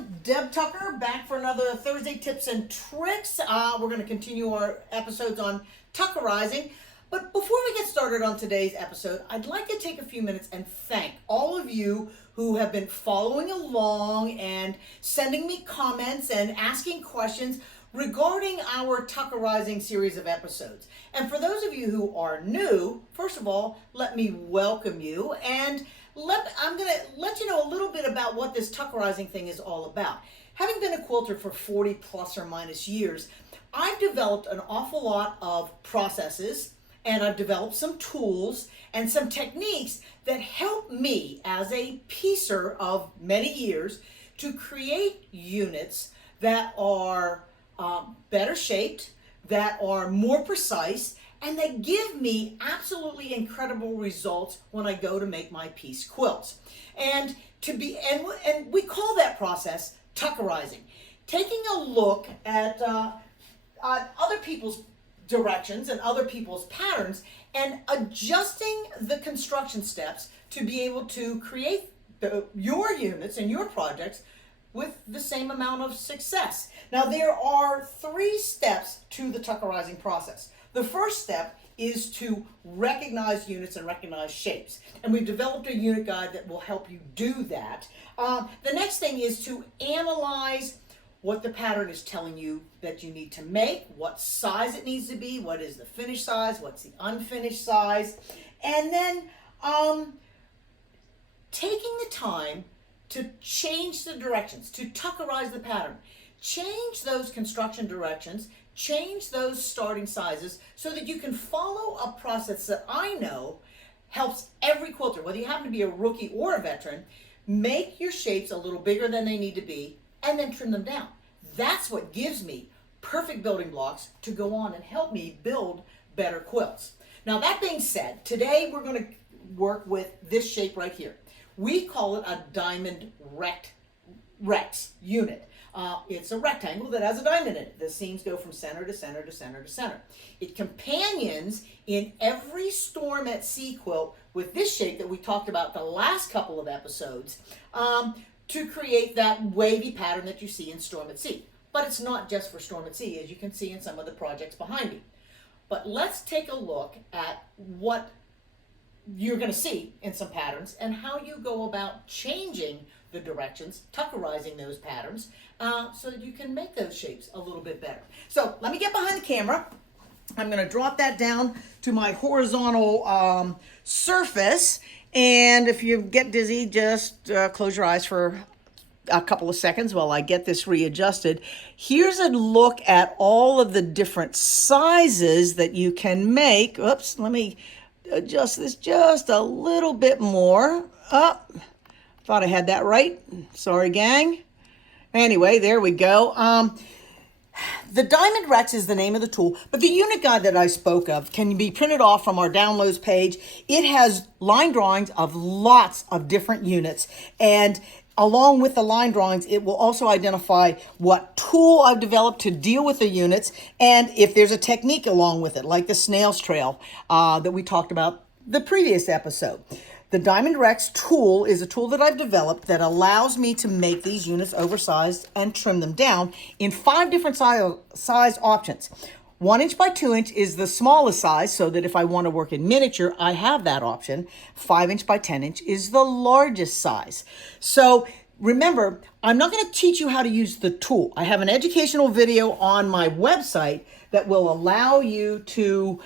everyone, Deb Tucker back for another Thursday Tips and Tricks. We're going to continue our episodes on Tuckerizing. But before we get started on today's episode, I'd like to take a few minutes and thank all of you who have been following along and sending me comments and asking questions regarding our Tuckerizing series of episodes. And for those of you who are new, first of all, let me welcome you, and I'm going to let you know a little bit about what this Tuckerizing thing is all about. Having been a quilter for 40 plus or minus years, I've developed an awful lot of processes, and I've developed some tools and some techniques that help me as a piecer of many years to create units that are better shaped, that are more precise, and they give me absolutely incredible results when I go to make my piece quilts. And we call that process Tuckerizing. Taking a look at other people's directions and other people's patterns and adjusting the construction steps to be able to create your units and your projects with the same amount of success. Now, there are 3 steps to the Tuckerizing process. The first step is to recognize units and recognize shapes. And we've developed a unit guide that will help you do that. The next thing is to analyze what the pattern is telling you that you need to make, what size it needs to be, what is the finished size, what's the unfinished size, and then taking the time to change the directions, to tuckerize the pattern. Change those construction directions, change those starting sizes so that you can follow a process that I know helps every quilter, whether you happen to be a rookie or a veteran, make your shapes a little bigger than they need to be and then trim them down. That's what gives me perfect building blocks to go on and help me build better quilts. Now, that being said, today we're going to work with this shape right here. We call it a Diamond Rects unit. It's a rectangle that has a diamond in it. The seams go from center to center to center to center. It companions in every Storm at Sea quilt with this shape that we talked about the last couple of episodes to create that wavy pattern that you see in Storm at Sea. But it's not just for Storm at Sea, as you can see in some of the projects behind me. But let's take a look at what you're going to see in some patterns and how you go about changing the directions, tuckerizing those patterns, so that you can make those shapes a little bit better. So let me get behind the camera. I'm going to drop that down to my horizontal surface, and if you get dizzy, just close your eyes for a couple of seconds while I get this readjusted. Here's a look at all of the different sizes that you can make. Oops, let me adjust this just a little bit more. Up. Thought I had that right. Sorry, gang. Anyway, there we go. The Diamond Rects is the name of the tool, but the unit guide that I spoke of can be printed off from our downloads page. It has line drawings of lots of different units, and along with the line drawings, it will also identify what tool I've developed to deal with the units, and if there's a technique along with it, like the snail's trail that we talked about the previous episode. The Diamond Rects tool is a tool that I've developed that allows me to make these units oversized and trim them down in 5 different size options. 1 inch by 2 inch is the smallest size, so that if I want to work in miniature, I have that option. 5 inch by 10 inch is the largest size. So remember, I'm not going to teach you how to use the tool. I have an educational video on my website that will allow you to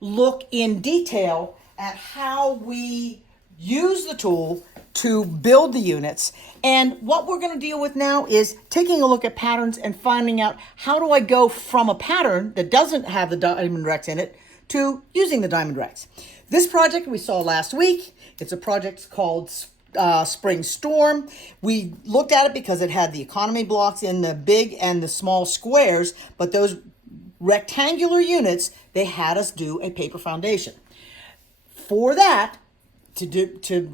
look in detail at how we use the tool to build the units. And what we're going to deal with now is taking a look at patterns and finding out how do I go from a pattern that doesn't have the Diamond Rects in it to using the Diamond Rects. This project we saw last week. It's a project called Spring Storm. We looked at it because it had the economy blocks in the big and the small squares, but those rectangular units, they had us do a paper foundation. For that, to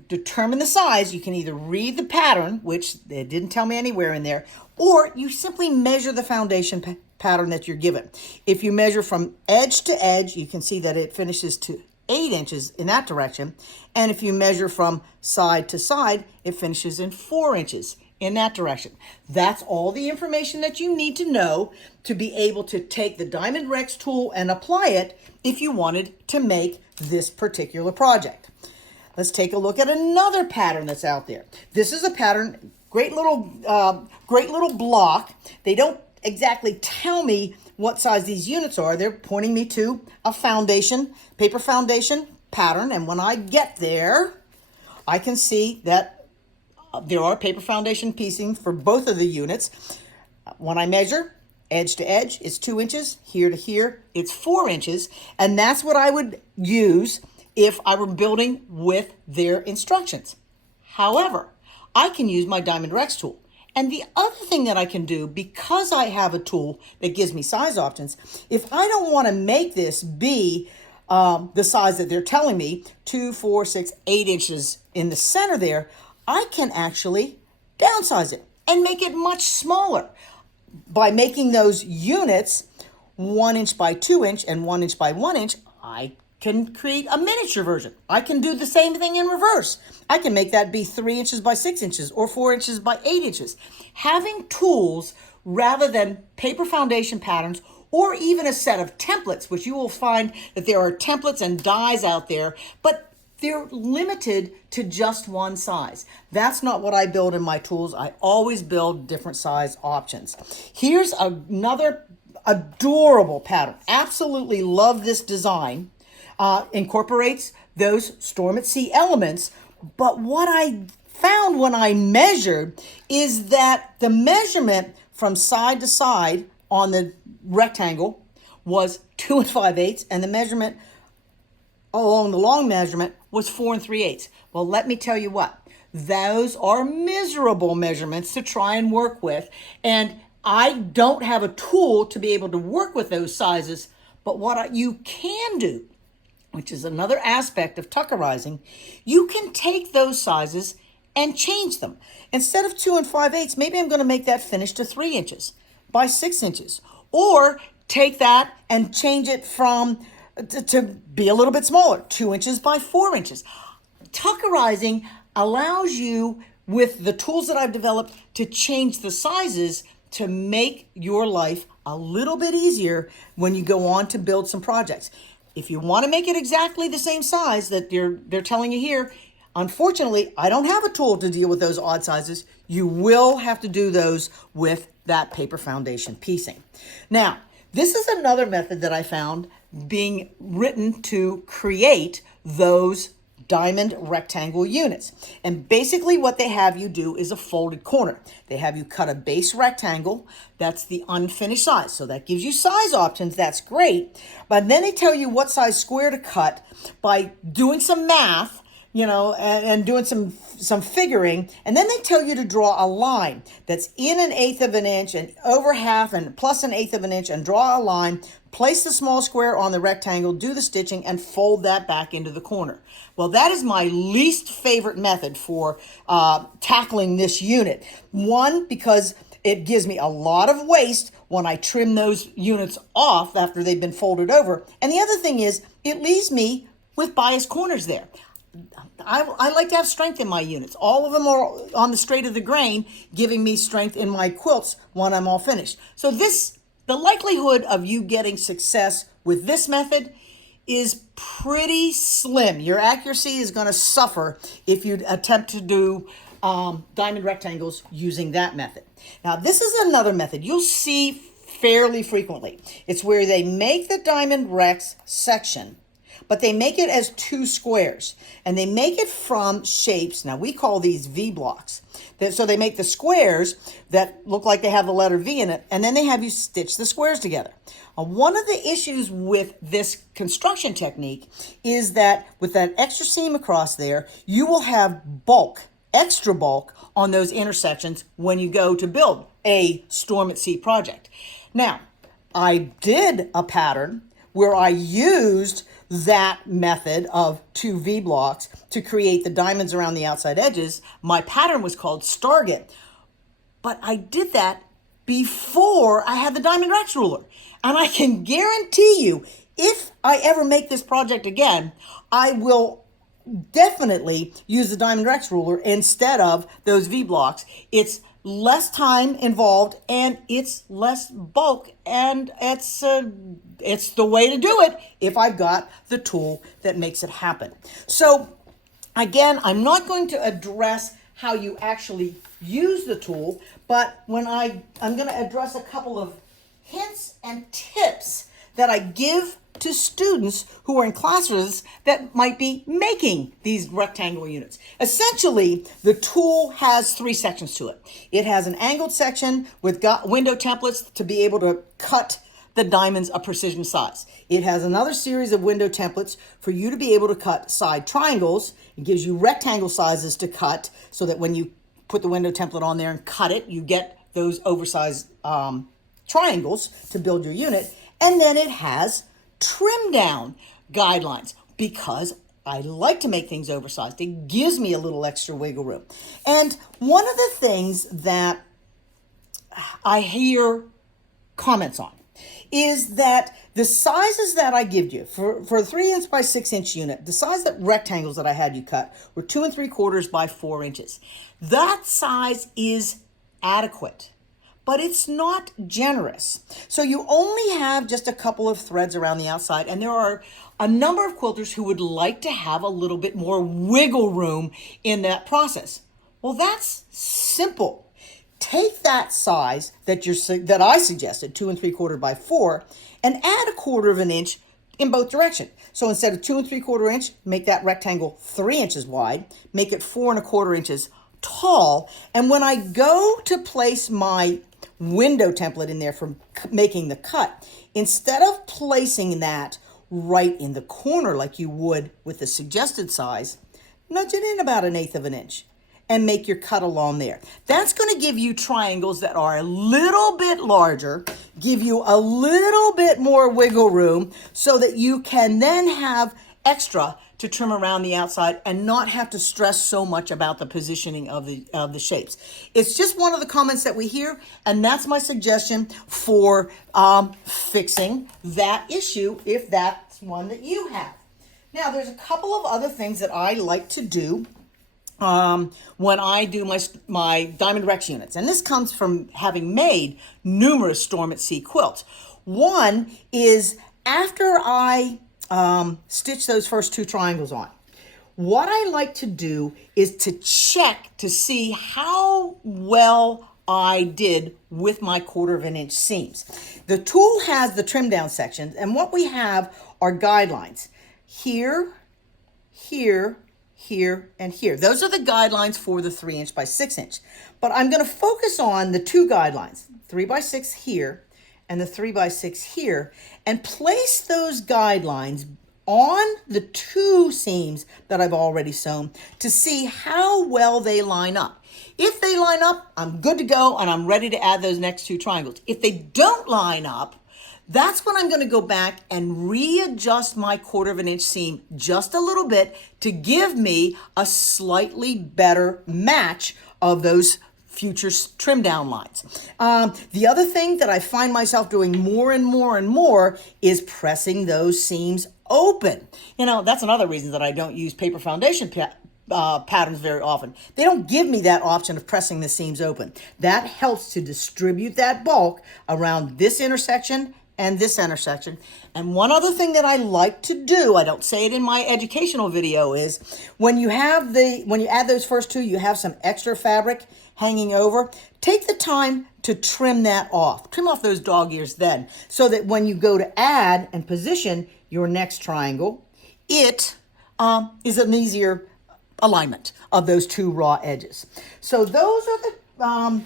determine the size, you can either read the pattern, which they didn't tell me anywhere in there, or you simply measure the foundation pattern that you're given. If you measure from edge to edge, you can see that it finishes to 8 inches in that direction. And if you measure from side to side, it finishes in 4 inches in that direction. That's all the information that you need to know to be able to take the Diamond Rects tool and apply it if you wanted to make this particular project. Let's take a look at another pattern that's out there. This is a pattern, great little block. They don't exactly tell me what size these units are. They're pointing me to a foundation, paper foundation pattern. And when I get there, I can see that there are paper foundation piecing for both of the units. When I measure edge to edge, it's 2 inches. Here to here, it's 4 inches. And that's what I would use if I were building with their instructions. However, I can use my Diamond Rects tool. And the other thing that I can do, because I have a tool that gives me size options, if I don't want to make this be the size that they're telling me, 2, 4, 6, 8 inches in the center there, I can actually downsize it and make it much smaller. By making those units 1 inch by 2 inch and 1 inch by 1 inch, I can create a miniature version. I can do the same thing in reverse. I can make that be 3 inches by 6 inches or 4 inches by 8 inches. Having tools rather than paper foundation patterns or even a set of templates, which you will find that there are templates and dies out there, but they're limited to just one size. That's not what I build in my tools. I always build different size options. Here's another adorable pattern. Absolutely love this design. Incorporates those Storm at Sea elements. But what I found when I measured is that the measurement from side to side on the rectangle was 2 5/8, and the measurement along the long measurement was 4 3/8. Well, let me tell you what, those are miserable measurements to try and work with, and I don't have a tool to be able to work with those sizes. But what you can do, which is another aspect of Tuckerizing, you can take those sizes and change them. Instead of 2 5/8, maybe I'm going to make that finish to 3 inches by 6 inches. Or take that and change it to be a little bit smaller, 2 inches by 4 inches. Tuckerizing allows you, with the tools that I've developed, to change the sizes to make your life a little bit easier when you go on to build some projects. If you want to make it exactly the same size that they're telling you here, unfortunately, I don't have a tool to deal with those odd sizes. You will have to do those with that paper foundation piecing. Now, this is another method that I found being written to create those diamond rectangle units. And basically what they have you do is a folded corner. They have you cut a base rectangle. That's the unfinished size. So that gives you size options. That's great. But then they tell you what size square to cut by doing some math, and doing some figuring. And then they tell you to draw a line that's in 1/8 of an inch and over half and plus 1/8 of an inch, and draw a line, place the small square on the rectangle, do the stitching, and fold that back into the corner. Well, that is my least favorite method for tackling this unit. One, because it gives me a lot of waste when I trim those units off after they've been folded over. And the other thing is, it leaves me with biased corners there. I like to have strength in my units. All of them are on the straight of the grain, giving me strength in my quilts when I'm all finished. So the likelihood of you getting success with this method is pretty slim. Your accuracy is going to suffer if you attempt to do diamond rectangles using that method. Now, this is another method you'll see fairly frequently. It's where they make the Diamond Rects section, but they make it as 2 squares, and they make it from shapes. Now, we call these V blocks. So they make the squares that look like they have the letter V in it, and then they have you stitch the squares together. One of the issues with this construction technique is that with that extra seam across there, you will have bulk, extra bulk on those intersections when you go to build a Storm at Sea project. Now, I did a pattern where I used that method of 2 V blocks to create the diamonds around the outside edges. My pattern was called Stargate, but I did that before I had the Diamond Rects ruler. And I can guarantee you, If I ever make this project again, I will definitely use the Diamond Recs ruler instead of those V blocks. It's less time involved and it's less bulk, and it's the way to do it if I've got the tool that makes it happen. So again, I'm not going to address how you actually use the tool, but I'm going to address a couple of hints and tips that I give to students who are in classes that might be making these rectangle units. Essentially, the tool has 3 sections to it. It has an angled section with window templates to be able to cut the diamonds a precision size. It has another series of window templates for you to be able to cut side triangles. It gives you rectangle sizes to cut so that when you put the window template on there and cut it, you get those oversized triangles to build your unit. And then it has trim down guidelines because I like to make things oversized. It gives me a little extra wiggle room. And one of the things that I hear comments on is that the sizes that I give you for a 3" by 6" unit, the size that rectangles that I had you cut were 2 3/4 by 4 inches. That size is adequate, but it's not generous. So you only have just a couple of threads around the outside, and there are a number of quilters who would like to have a little bit more wiggle room in that process. Well, that's simple. Take that size that I suggested, 2 3/4 by 4, and add 1/4 inch in both directions. So instead of 2 3/4 inch, make that rectangle 3 inches wide, make it 4 1/4 inches tall. And when I go to place my window template in there for making the cut, instead of placing that right in the corner like you would with the suggested size, nudge it in about 1/8 inch and make your cut along there. That's going to give you triangles that are a little bit larger, give you a little bit more wiggle room so that you can then have extra to trim around the outside and not have to stress so much about the positioning of the shapes. It's just one of the comments that we hear, and that's my suggestion for fixing that issue if that's one that you have. Now, there's a couple of other things that I like to do when I do my Diamond Recs units. And this comes from having made numerous Storm at Sea quilts. One is after I stitch those first 2 triangles on, what I like to do is to check to see how well I did with my 1/4 inch seams. The tool has the trim down sections, and what we have are guidelines. Here, here, here, and here. Those are the guidelines for the 3" by 6". But I'm going to focus on the 2 guidelines, 3 by 6 here and the 3 by 6 here, and place those guidelines on the 2 seams that I've already sewn to see how well they line up. If they line up, I'm good to go and I'm ready to add those next 2 triangles. If they don't line up, that's when I'm going to go back and readjust my 1/4 inch seam just a little bit to give me a slightly better match of those future trim down lines. The other thing that I find myself doing more and more and more is pressing those seams open. You know, that's another reason that I don't use paper foundation patterns very often. They don't give me that option of pressing the seams open. That helps to distribute that bulk around this intersection and this intersection. And one other thing that I like to do, I don't say it in my educational video, is when you add those first 2, you have some extra fabric hanging over, take the time to trim that off. Trim off those dog ears then, so that when you go to add and position your next triangle, it is an easier alignment of those 2 raw edges. So those are the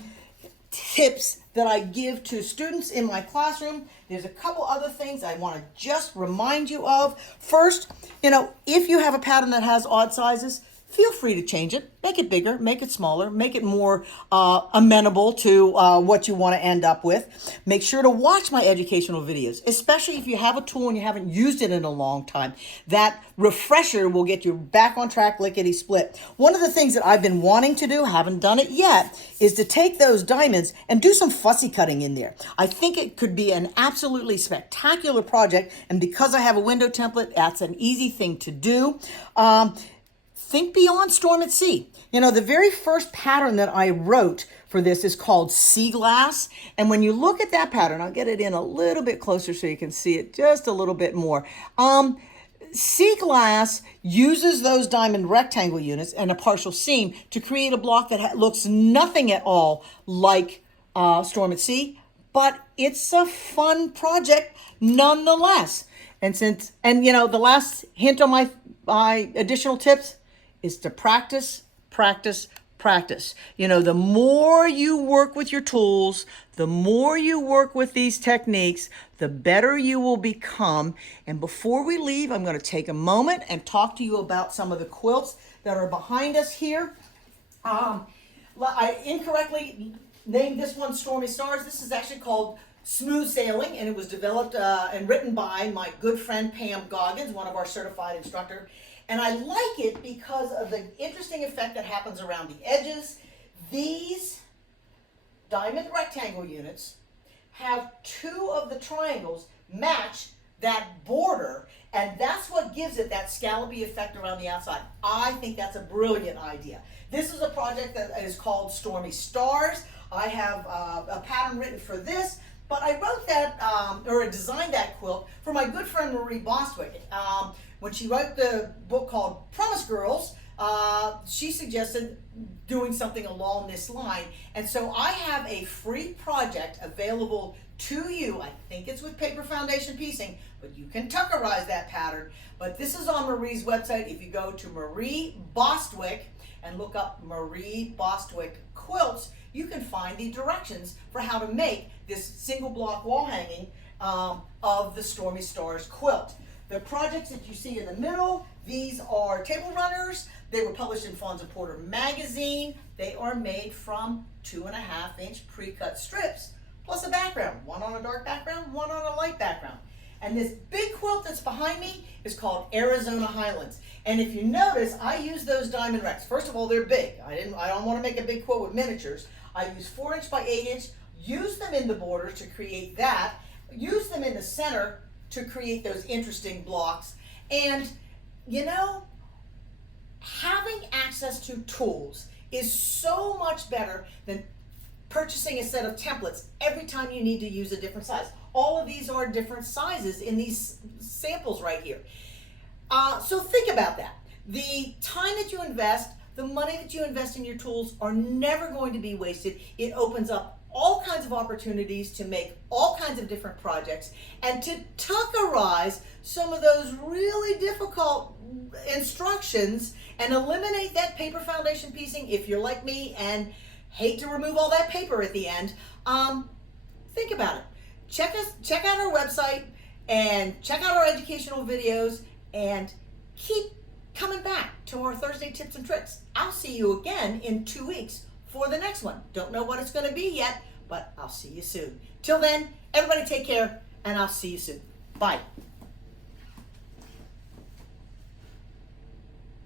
tips that I give to students in my classroom. There's a couple other things I want to just remind you of. First, if you have a pattern that has odd sizes, feel free to change it. Make it bigger, make it smaller, make it more amenable to what you want to end up with. Make sure to watch my educational videos, especially if you have a tool and you haven't used it in a long time. That refresher will get you back on track lickety-split. One of the things that I've been wanting to do, haven't done it yet, is to take those diamonds and do some fussy cutting in there. I think it could be an absolutely spectacular project, and because I have a window template, that's an easy thing to do. Think beyond storm at sea. You know, the very first pattern that I wrote for this is called Sea Glass. And when you look at that pattern, I'll get it in a little bit closer so you can see it just a little bit more. Sea Glass uses those diamond rectangle units and a partial seam to create a block that looks nothing at all like Storm at Sea, but it's a fun project nonetheless. And you know, the last hint on my additional tips is to practice, practice, practice. You know, the more you work with your tools, the more you work with these techniques, the better you will become. And before we leave, I'm going to take a moment and talk to you about some of the quilts that are behind us here. I incorrectly named this one Stormy Stars. This is actually called Smooth Sailing, and it was developed and written by my good friend Pam Goggins, one of our certified instructors. And I like it because of the interesting effect that happens around the edges. These diamond rectangle units have two of the triangles match that border, and that's what gives it that scallopy effect around the outside. I think that's a brilliant idea. This is a project that is called Stormy Stars. I have a pattern written for this, but I wrote that, or designed that quilt for my good friend Marie Bostwick. When she wrote the book called Promise Girls, she suggested doing something along this line. And so I have a free project available to you. I think it's with paper foundation piecing, but you can tuckerize that pattern. But this is on Marie's website. If you go to Marie Bostwick and look up Marie Bostwick quilts, you can find the directions for how to make this single block wall hanging of the Stormy Stars quilt. The projects that you see in the middle, these are table runners. They were published in Fawns and Porter magazine. They are made from 2.5-inch pre-cut strips, plus a background, one on a dark background, one on a light background. And this big quilt that's behind me is called Arizona Highlands. And if you notice, I use those Diamond Rects. First of all, they're big. I don't want to make a big quilt with miniatures. I use 4-inch by 8-inch, use them in the border to create that, use them in the center to create those interesting blocks. And you know, having access to tools is so much better than purchasing a set of templates every time you need to use a different size. All of these are different sizes in these samples right here. So think about that. The time that you invest, the money that you invest in your tools are never going to be wasted. It opens up all kinds of opportunities to make all kinds of different projects and to tuckerize some of those really difficult instructions and eliminate that paper foundation piecing if you're like me and hate to remove all that paper at the end. Think about it. Check out our website and check out our educational videos and keep coming back to our Thursday tips and tricks. I'll see you again in 2 weeks for the next one. Don't know what it's going to be yet, but I'll see you soon. Till then, everybody take care, and I'll see you soon. Bye.